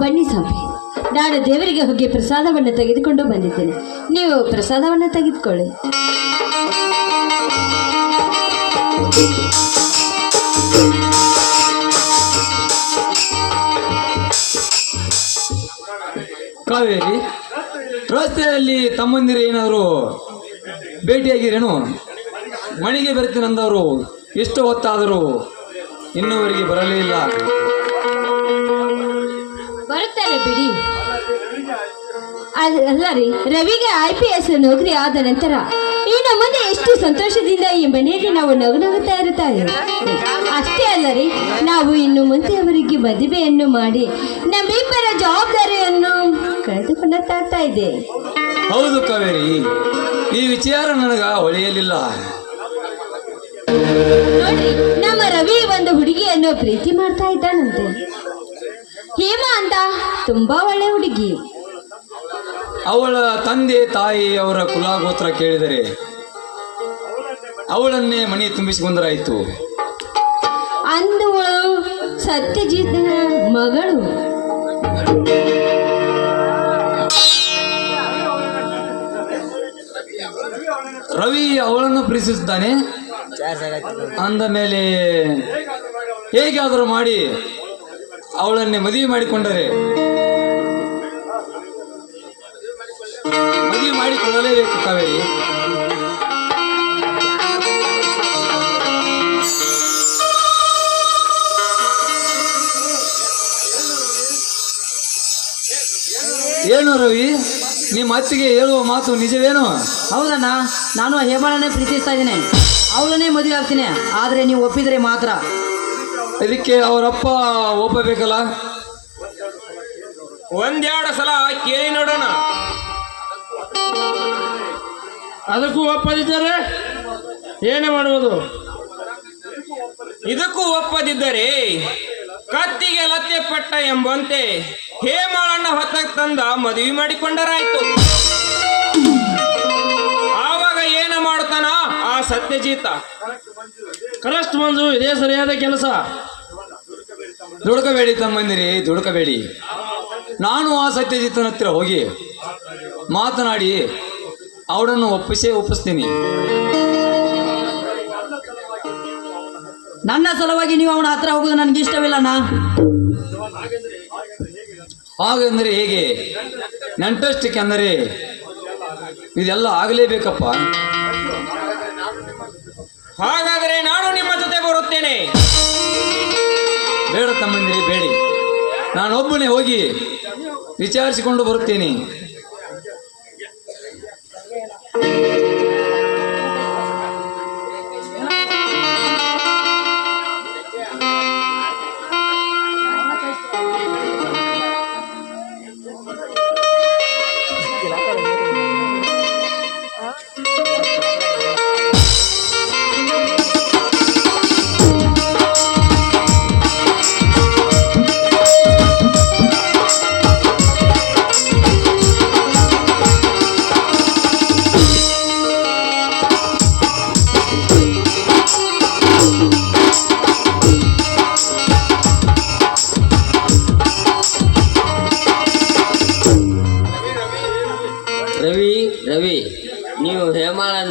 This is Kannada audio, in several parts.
ಬನ್ನಿ ಸ್ವಾಮಿ, ನಾನು ದೇವರಿಗೆ ಹೋಗಿ ಪ್ರಸಾದವನ್ನು ತೆಗೆದುಕೊಂಡು ಬಂದಿದ್ದೇನೆ. ನೀವು ಪ್ರಸಾದವನ್ನು ತೆಗೆದುಕೊಳ್ಳಿ. ಕಾವೇರಿ, ರಸ್ತೆಯಲ್ಲಿ ತಮ್ಮಂದಿರು ಏನಾದರೂ ಭೇಟಿಯಾಗಿರೇನು? ಮನೆಗೆ ಬರ್ತೀನಂದವರು ಎಷ್ಟು ಹೊತ್ತಾದರೂ ಇನ್ನೂವರೆಗೆ ಬರಲೇ ಇಲ್ಲ. ಬರುತ್ತಾರೆ ಬಿಡಿ. ಅಲ್ಲ ರೀ ರವಿಗೆ ಐ ಪಿ ಎಸ್ ನೌಕರಿ ಆದ ನಂತರ ಇನ್ನು ಮುಂದೆ ಎಷ್ಟು ಸಂತೋಷದಿಂದ ಈ ಮನೆಯಲ್ಲಿ ನಾವು ನಗು ನಗುತ್ತಾ ಇರುತ್ತಾರೆ. ಅಷ್ಟೇ ಅಲ್ಲ ರೀ ನಾವು ಇನ್ನು ಮುಂದೆ ಅವರಿಗೆ ಮದುವೆಯನ್ನು ಮಾಡಿ ನಮ್ಮಿಬ್ಬರ ಜವಾಬ್ದಾರಿಯನ್ನು ಕಳೆದುಕೊಳ್ಳುತ್ತಾ ಇದೆ ಹೌದು ಕಾವೇರಿ ಈ ವಿಚಾರ ನನಗ ಹೊಳೆಯಲಿಲ್ಲ. ಹುಡುಗಿಯನ್ನು ಪ್ರೀತಿ ಮಾಡ್ತಾ ಇದ್ದಾನಂತೆ. ಹೇಮಾ ಅಂತ ತುಂಬಾ ಒಳ್ಳೆ ಹುಡುಗಿ. ಅವಳ ತಂದೆ ತಾಯಿ ಅವರ ಕುಲಗೋತ್ರ ಕೇಳಿದರೆ ಅವಳನ್ನೇ ಮನೆ ತುಂಬಿಸಿಕೊಂಡರಾಯಿತು ಅಂದವಳು ಸತ್ಯಜಿತ್ನ ಮಗಳು. ರವಿ ಅವಳನ್ನು ಪ್ರೀತಿಸುತ್ತಾನೆ. ಅಂದ ಮೇಲೆ ಹೇಗಾದರೂ ಮಾಡಿ ಅವಳನ್ನೇ ಮದುವೆ ಮಾಡಿಕೊಂಡರೆ. ಮದುವೆ ಮಾಡಿಕೊಳ್ಳಲೇಬೇಕು ಕಾವೇರಿ. ಏನು ರವಿ, ನಿಮ್ಮ ಅತ್ತಿಗೆ ಹೇಳುವ ಮಾತು ನಿಜವೇನು? ಹೌದಣ್ಣ, ನಾನು ಹೇಮಳನ್ನೇ ಪ್ರೀತಿಸ್ತಾ ಇದ್ದೀನಿ. ಅವಳನ್ನೇ ಮದುವೆ ಆಗ್ತೀನಿ. ಆದರೆ ನೀವು ಒಪ್ಪಿದರೆ ಮಾತ್ರ. ಇದಕ್ಕೆ ಅವರಪ್ಪ ಒಪ್ಪಬೇಕಲ್ಲ ಒಂದೆರಡು ಸಲ ಕೇಳಿ ನೋಡೋಣ. ಅದಕ್ಕೂ ಒಪ್ಪದಿದ್ದಾರೆ ಏನೇ ಮಾಡುವುದು? ಇದಕ್ಕೂ ಒಪ್ಪದಿದ್ದರೆ ಕತ್ತಿಗೆ ಲತ್ತೆ ಪಟ್ಟ ಎಂಬಂತೆ ಹೇಮಾಳನ್ನ ಹೊತ್ತಕ್ಕೆ ತಂದ ಮದುವೆ ಮಾಡಿಕೊಂಡರಾಯ್ತು. ಆವಾಗ ಏನು ಮಾಡ್ತಾನ ಆ ಸತ್ಯಜೀತ. ಕರೆಸ್ಟ್ ಮಂಜು ಇದೇ ಸರಿಯಾದ ಕೆಲಸ. ದುಡುಕಬೇಡಿ ತಮ್ಮಂದಿರಿ ದುಡುಕಬೇಡಿ. ನಾನು ಆ ಸತ್ಯಜಿತ್ತನ ಹತ್ತಿರ ಹೋಗಿ ಮಾತನಾಡಿ ಅವಳನ್ನು ಒಪ್ಪಿಸೇ ಒಪ್ಪಿಸ್ತೀನಿ. ನನ್ನ ಸಲುವಾಗಿ ನೀವು ಅವನ ಹತ್ರ ಹೋಗುದು ನನಗೆ ಇಷ್ಟವಿಲ್ಲಣ್ಣ ಹಾಗಂದ್ರೆ ಹೇಗೆ? ನೆಂಟಷ್ಟಕ್ಕೆ ಅಂದರೆ ಇದೆಲ್ಲ ಆಗಲೇಬೇಕಪ್ಪ. ಹಾಗಾದರೆ ನಾನು ನಿಮ್ಮ ಜೊತೆ ಬರುತ್ತೇನೆ. ಬೇಡ ತಮ್ಮಂದಿರಿ ಬೇಡಿ. ನಾನೊಬ್ಬನೇ ಹೋಗಿ ವಿಚಾರಿಸಿಕೊಂಡು ಬರುತ್ತೇನೆ.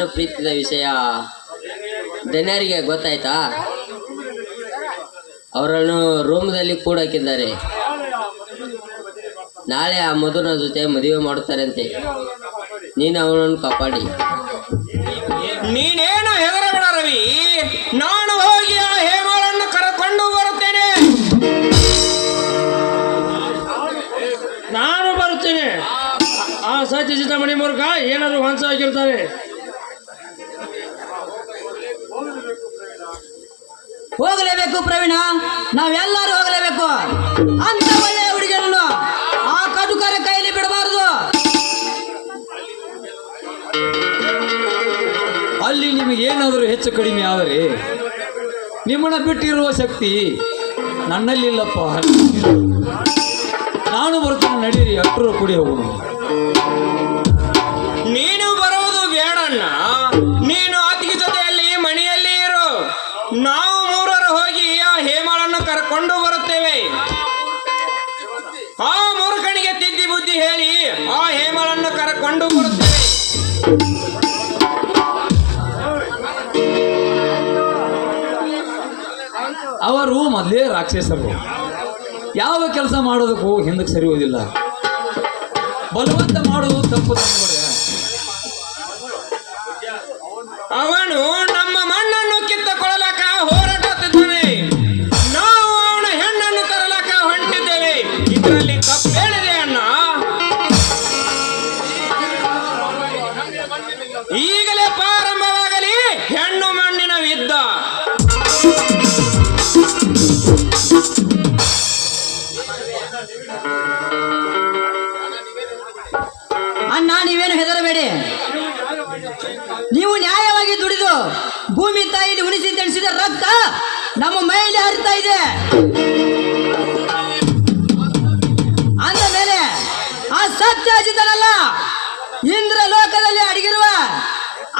ಹೇಮಾಳನ್ನು ಪ್ರೀತಿಸಿದ ವಿಷಯ ಧನ್ಯರಿಗೆ ಗೊತ್ತಾಯ್ತಾ? ಅವರನ್ನು ರೂಮ್ದಲ್ಲಿ ಕೂಡಕ್ಕಿದ್ದಾರೆ ನಾಳೆ ಆ ಮಧುನ ಜೊತೆ ಮದುವೆ ಮಾಡುತ್ತಾರಂತೆ. ನೀನು ಅವನನ್ನು ಕಾಪಾಡಿ. ನೀನೇನು ಹೆದರಬೇಡ ರವಿ. ನಾನು ಹೋಗಿ ಆ ಹೇಮಾಳನ್ನು ಕರೆಕೊಂಡು ಬರುತ್ತೇನೆ. ನಾನು ಬರುತ್ತೇನೆ. ಆ ಸತ್ಯ ಮಣಿ ಮೂಲಕ ಏನಾದ್ರು ಹೊಂಚ ಹಾಕಿರ್ತಾರೆ. ಹೋಗಲೇಬೇಕು ಪ್ರವೀಣ. ನಾವೆಲ್ಲರೂ ಹೋಗಲೇಬೇಕು. ಅಂತ ಒಳ್ಳೆಯ ಹುಡುಗಿಯನ್ನು ಆ ಕಟುಕರ ಕೈಲಿ ಬಿಡಬಾರದು. ಅಲ್ಲಿ ನಿಮಗೆ ಏನಾದರೂ ಹೆಚ್ಚು ಕಡಿಮೆ ಆದರೆ ನಿಮ್ಮನ್ನ ಬಿಟ್ಟಿರುವ ಶಕ್ತಿ ನನ್ನಲ್ಲಿಲ್ಲಪ್ಪ. ನಾನು ಬರ್ತೀನಿ ನಡೀರಿ ಅಟ್ಟರು ಕುಡಿ ಹೋಗೋಣ. ರಾಕ್ಷಸರು. ಯಾವ ಕೆಲಸ ಮಾಡೋದಕ್ಕೂ ಹಿಂದಕ್ಕೆ ಸರಿಯೋದಿಲ್ಲ ಬಲವಂತ ಮಾಡೋದು ತಪ್ಪು ಅವನು ಭೂಮಿ ತಾಯಿಲಿ ಉಣಿಸಿ ತಣಿಸಿದ ರಕ್ತ ನಮ್ಮ ಮೈಯಲ್ಲಿ ಹರಿತಾ ಇದೆ. ಅಂದ ಮೇಲೆ ಆ ಸತ್ಯ ಜಿತನಲ್ಲ ಇಂದ್ರ ಲೋಕದಲ್ಲಿ ಅಡಗಿರುವ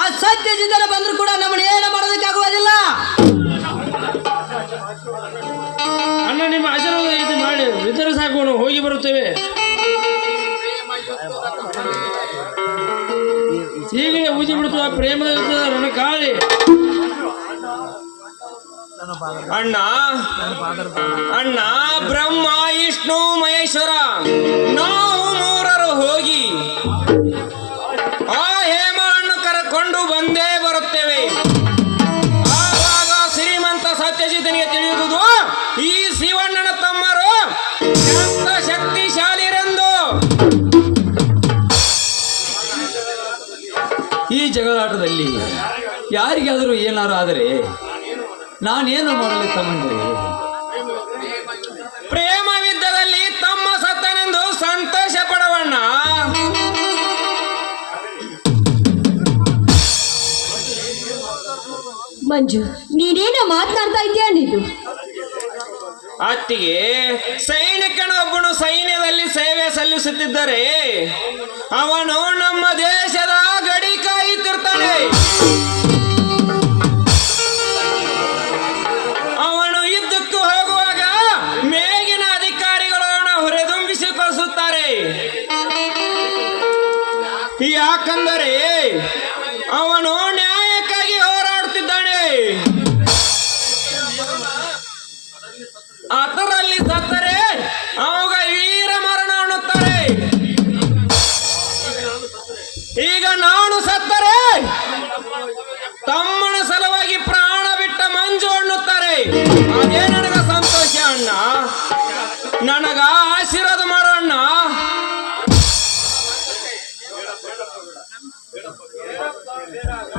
ಆ ಸತ್ಯ ಜಿತನ ಬಂದ್ರು ಕೂಡ ನಮ್ಮನ್ನ ಏನು ಮಾಡೋದಕ್ಕಾಗುವುದಿಲ್ಲ ಅಣ್ಣ, ನಿಮ್ಮ ಆಶೀರ್ವಾದ ಇದು ಮಾಡಿ. ಇದ್ದರೆ ಸಾಕು ಹೋಗಿ ಬರುತ್ತೇವೆ. ಈಗಲೇ ಊಜಿ ಬಿಡುತ್ತ ಪ್ರೇಮದ ರಣಕಾಳಿ ಅಣ್ಣ. ಅಣ್ಣ, ಬ್ರಹ್ಮ, ವಿಷ್ಣು, ಮಹೇಶ್ವರ, ನಾವು ಮೂರರು ಹೋಗಿ ಆ ಹೇಮವನ್ನು ಕರೆಕೊಂಡು ಬಂದೇ ಬರುತ್ತೇವೆ. ಆವಾಗ ಶ್ರೀಮಂತ ಸತ್ಯಜಿತನಿಗೆ ತಿಳಿಯುವುದು, ಈ ಶಿವಣ್ಣನ ತಮ್ಮರು ಶಕ್ತಿಶಾಲಿರೆಂದು. ಈ ಜಗಳಾಟದಲ್ಲಿ ಯಾರಿಗಾದರೂ ಏನಾರು ಆದರೆ ನಾನೇನು ಮಾಡಲಿ ತಮ್ಮಂದಿರಿ ಪ್ರೇಮವಿದ್ದದಲ್ಲಿ ತಮ್ಮ ಸತ್ತನೆಂದು ಸಂತೋಷ ಪಡವಣ್ಣ. ಮಂಜು ನೀನೇನ ಮಾತನಾಡ್ತಾ ಇದೆಯಾ ನೀನು? ಅತ್ತಿಗೆ ಸೈನಿಕನೊಬ್ಬನು ಸೈನ್ಯದಲ್ಲಿ ಸೇವೆ ಸಲ್ಲಿಸುತ್ತಿದ್ದರೆ ಅವನು ನಮ್ಮ ದೇಶದ ಗಡಿ ಕಾಯುತ್ತಿರ್ತಾನೆ. ಯಾಕಂದರೆ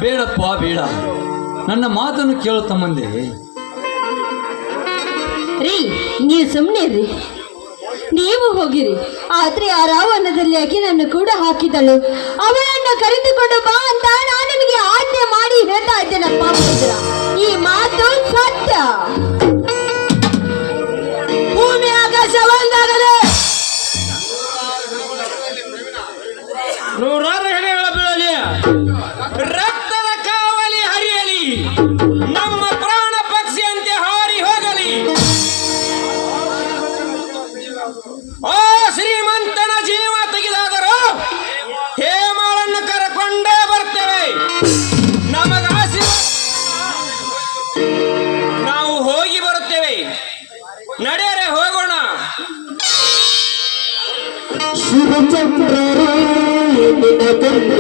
ಬೇಡಪ್ಪ, ಬೇಡ. ನನ್ನ ಮಾತನ್ನು ಕೇಳು ತಮ್ಮಂದೆ ರೀ, ನೀವು ಸುಮ್ಮನೆ ರೀ ನೀವು ಹೋಗಿರಿ. ಆದ್ರೆ ಆ ರಾವಣದಲ್ಲಿ ಅಕಿನನ್ನು ಕೂಡ ಹಾಕಿದಳು. ಅವಳನ್ನು ಕರೆದುಕೊಂಡು ಬಾ ಅಂತ ನಾನು ನಿಮಗೆ ಆಜ್ಞೆ ಮಾಡಿ ಹೇಳ್ತಾ ಇದ್ದೇನಪ್ಪ ಈ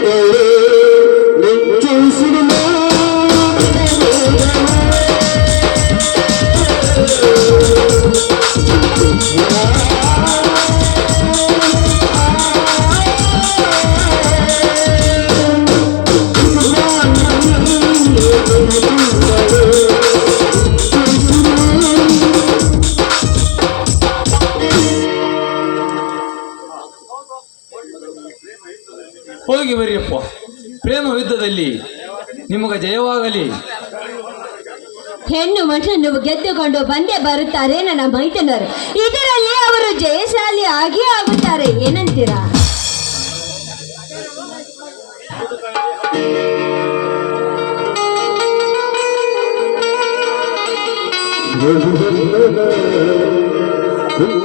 ಹೋಗಿ ಮಣ್ಣನ್ನು ಗೆದ್ದುಕೊಂಡು ಬಂದೇ ಬರುತ್ತಾರೆ ನನ್ನ ಮೈತನರು. ಇದರಲ್ಲಿ ಅವರು ಜಯಶಾಲಿ ಆಗಿ ಆಗುತ್ತಾರೆ. ಏನಂತೀರಾ?